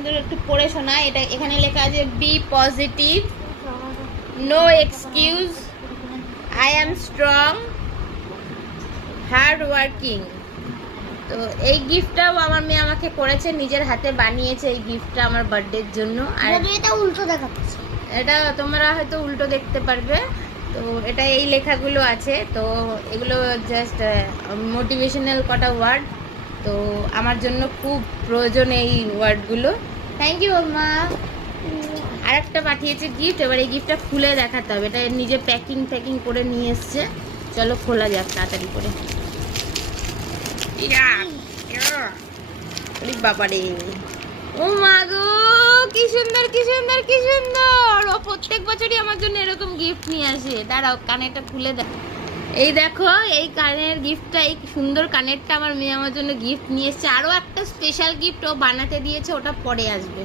তোমাদের একটু পড়ে শোনাই। এটা এখানে লেখা আছে B positive, no excuse, I am strong, hard working. তো এই গিফটটাও আমার মেয়ে আমাকে করেছে, নিজের হাতে বানিয়েছে এই গিফটটা আমার বার্থডের জন্য। আর এটা উল্টো দেখাচ্ছে, এটা তোমরা হয়তো উল্টো দেখতে পারবে। তো এটা এই লেখাগুলো আছে, তো এগুলো জাস্ট মোটিভেশনাল কটা ওয়ার্ড। তো আমার জন্য খুব প্রয়োজন এই ওয়ার্ডগুলো। থ্যাংক ইউ মা। আর একটা পাঠিয়েছে গিফট, এবার এই গিফটটা খুলে দেখাতে হবে। এটা নিজে প্যাকিং করে নিয়ে এসছে। চলো খোলা যাক তাড়াতাড়ি করে। বাবারে, ও মা গো, কি সুন্দর কি সুন্দর কি সুন্দর! ও প্রত্যেক বছরই আমার জন্য এরকম গিফট নিয়ে আসে। দাঁড়াও, কানেরটা খুলে দেখ। এই দেখো, এই কানের গিফটটা, এই সুন্দর কানেরটা আমার মেয়ে আমার জন্য গিফট নিয়ে এসছে। আরো একটা স্পেশাল গিফট ও বানাতে দিয়েছে, ওটা পরে আসবে।